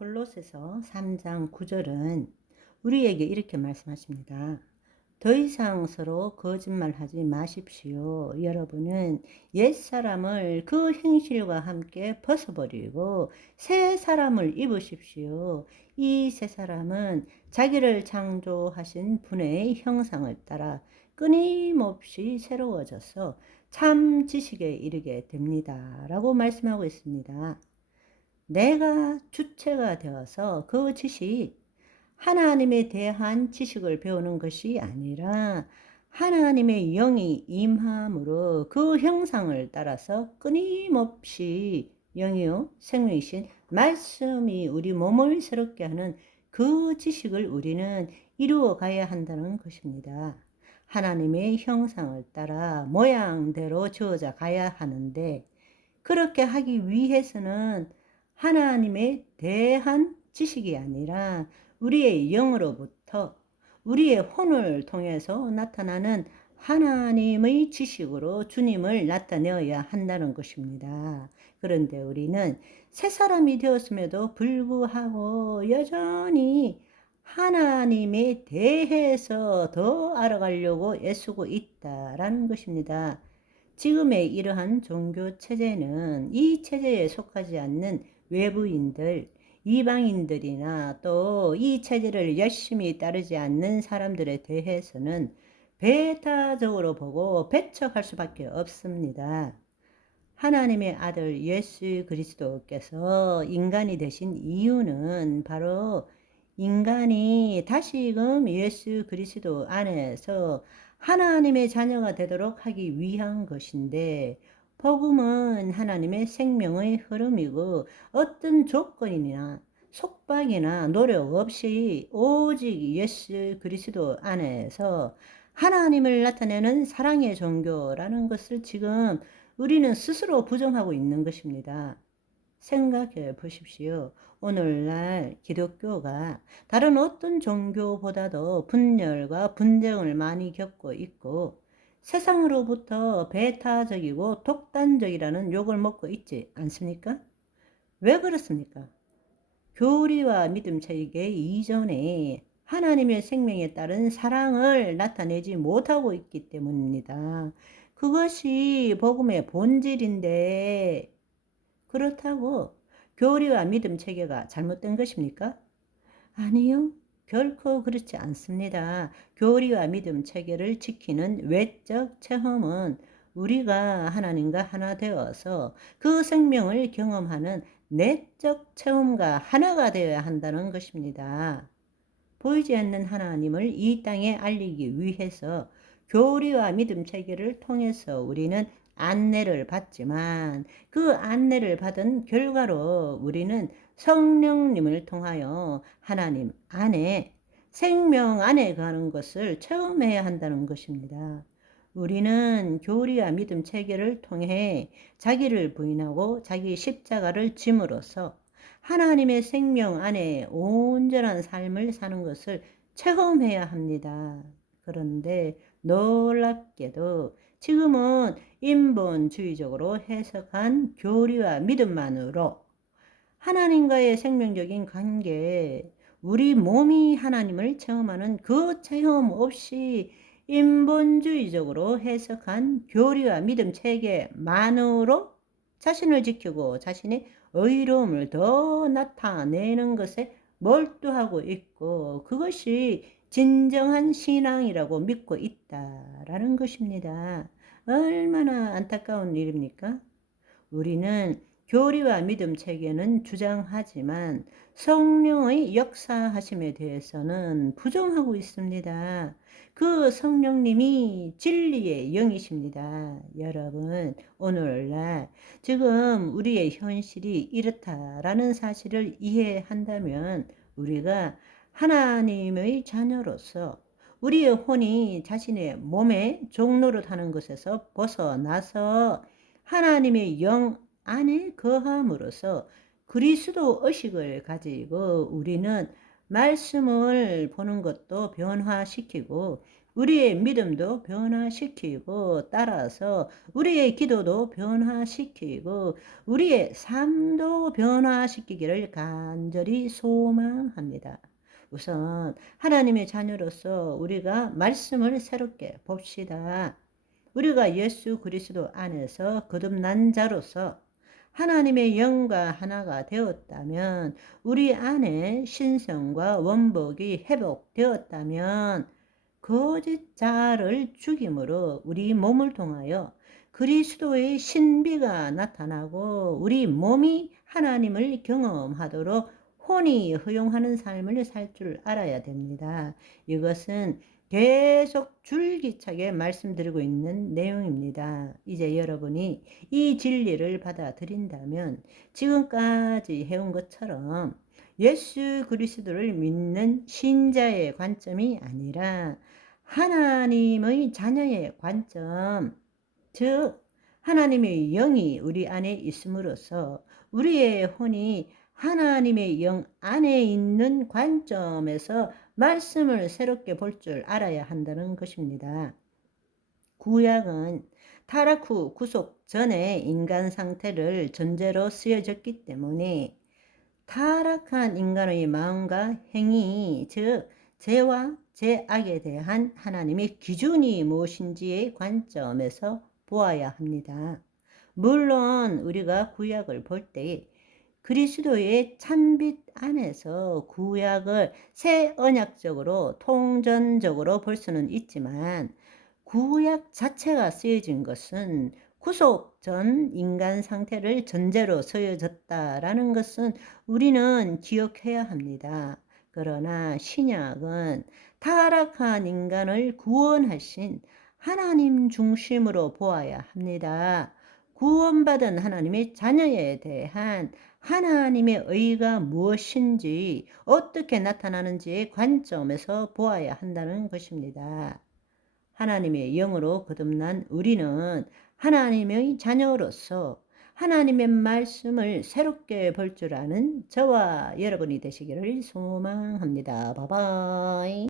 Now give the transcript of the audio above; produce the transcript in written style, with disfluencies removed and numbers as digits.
골로새서 3장 9절은 우리에게 이렇게 말씀하십니다. 더 이상 서로 거짓말하지 마십시오. 여러분은 옛사람을 그 행실과 함께 벗어버리고 새 사람을 입으십시오. 이 새 사람은 자기를 창조하신 분의 형상을 따라 끊임없이 새로워져서 참 지식에 이르게 됩니다. 라고 말씀하고 있습니다. 내가 주체가 되어서 그 지식, 하나님에 대한 지식을 배우는 것이 아니라 하나님의 영이 임함으로 그 형상을 따라서 끊임없이 영이요 생명이신 말씀이 우리 몸을 새롭게 하는 그 지식을 우리는 이루어 가야 한다는 것입니다. 하나님의 형상을 따라 모양대로 지어져 가야 하는데, 그렇게 하기 위해서는 하나님에 대한 지식이 아니라 우리의 영으로부터 우리의 혼을 통해서 나타나는 하나님의 지식으로 주님을 나타내어야 한다는 것입니다. 그런데 우리는 새 사람이 되었음에도 불구하고 여전히 하나님에 대해서 더 알아가려고 애쓰고 있다라는 것입니다. 지금의 이러한 종교 체제는 이 체제에 속하지 않는 외부인들, 이방인들이나 또 이 체제를 열심히 따르지 않는 사람들에 대해서는 배타적으로 보고 배척할 수밖에 없습니다. 하나님의 아들 예수 그리스도께서 인간이 되신 이유는 바로 인간이 다시금 예수 그리스도 안에서 하나님의 자녀가 되도록 하기 위한 것인데, 복음은 하나님의 생명의 흐름이고 어떤 조건이나 속박이나 노력 없이 오직 예수 그리스도 안에서 하나님을 나타내는 사랑의 종교라는 것을 지금 우리는 스스로 부정하고 있는 것입니다. 생각해 보십시오. 오늘날 기독교가 다른 어떤 종교보다도 분열과 분쟁을 많이 겪고 있고 세상으로부터 배타적이고 독단적이라는 욕을 먹고 있지 않습니까? 왜 그렇습니까? 교리와 믿음 체계 이전에 하나님의 생명에 따른 사랑을 나타내지 못하고 있기 때문입니다. 그것이 복음의 본질인데, 그렇다고 교리와 믿음 체계가 잘못된 것입니까? 아니요. 결코 그렇지 않습니다. 교리와 믿음 체계를 지키는 외적 체험은 우리가 하나님과 하나 되어서 그 생명을 경험하는 내적 체험과 하나가 되어야 한다는 것입니다. 보이지 않는 하나님을 이 땅에 알리기 위해서 교리와 믿음 체계를 통해서 우리는 안내를 받지만, 그 안내를 받은 결과로 우리는 성령님을 통하여 하나님 안에, 생명 안에 가는 것을 체험해야 한다는 것입니다. 우리는 교리와 믿음 체계를 통해 자기를 부인하고 자기 십자가를 짐으로써 하나님의 생명 안에 온전한 삶을 사는 것을 체험해야 합니다. 그런데 놀랍게도 지금은 인본주의적으로 해석한 교리와 믿음만으로 하나님과의 생명적인 관계, 우리 몸이 하나님을 체험하는 그 체험 없이 인본주의적으로 해석한 교리와 믿음 체계만으로 자신을 지키고 자신의 의로움을 더 나타내는 것에 몰두하고 있고, 그것이 진정한 신앙이라고 믿고 있다라는 것입니다. 얼마나 안타까운 일입니까? 우리는 교리와 믿음 체계는 주장하지만 성령의 역사하심에 대해서는 부정하고 있습니다. 그 성령님이 진리의 영이십니다. 여러분, 오늘날 지금 우리의 현실이 이렇다라는 사실을 이해한다면 우리가 하나님의 자녀로서 우리의 혼이 자신의 몸의 종노릇하는 것에서 벗어나서 하나님의 영 안에 거함으로써 그리스도 의식을 가지고 우리는 말씀을 보는 것도 변화시키고 우리의 믿음도 변화시키고 따라서 우리의 기도도 변화시키고 우리의 삶도 변화시키기를 간절히 소망합니다. 우선 하나님의 자녀로서 우리가 말씀을 새롭게 봅시다. 우리가 예수 그리스도 안에서 거듭난 자로서 하나님의 영과 하나가 되었다면, 우리 안에 신성과 원복이 회복되었다면 거짓 자를 죽임으로 우리 몸을 통하여 그리스도의 신비가 나타나고 우리 몸이 하나님을 경험하도록 혼이 허용하는 삶을 살 줄 알아야 됩니다. 이것은 계속 줄기차게 말씀드리고 있는 내용입니다. 이제 여러분이 이 진리를 받아들인다면 지금까지 해온 것처럼 예수 그리스도를 믿는 신자의 관점이 아니라 하나님의 자녀의 관점, 즉 하나님의 영이 우리 안에 있음으로써 우리의 혼이 하나님의 영 안에 있는 관점에서 말씀을 새롭게 볼 줄 알아야 한다는 것입니다. 구약은 타락 후 구속 전의 인간 상태를 전제로 쓰여졌기 때문에 타락한 인간의 마음과 행위, 즉 죄와 죄악에 대한 하나님의 기준이 무엇인지의 관점에서 보아야 합니다. 물론 우리가 구약을 볼 때 그리스도의 참빛 안에서 구약을 새 언약적으로 통전적으로 볼 수는 있지만, 구약 자체가 쓰여진 것은 구속 전 인간 상태를 전제로 쓰여졌다라는 것은 우리는 기억해야 합니다. 그러나 신약은 타락한 인간을 구원하신 하나님 중심으로 보아야 합니다. 구원받은 하나님의 자녀에 대한 하나님의 의가 무엇인지, 어떻게 나타나는지의 관점에서 보아야 한다는 것입니다. 하나님의 영으로 거듭난 우리는 하나님의 자녀로서 하나님의 말씀을 새롭게 볼 줄 아는 저와 여러분이 되시기를 소망합니다. 바이바이.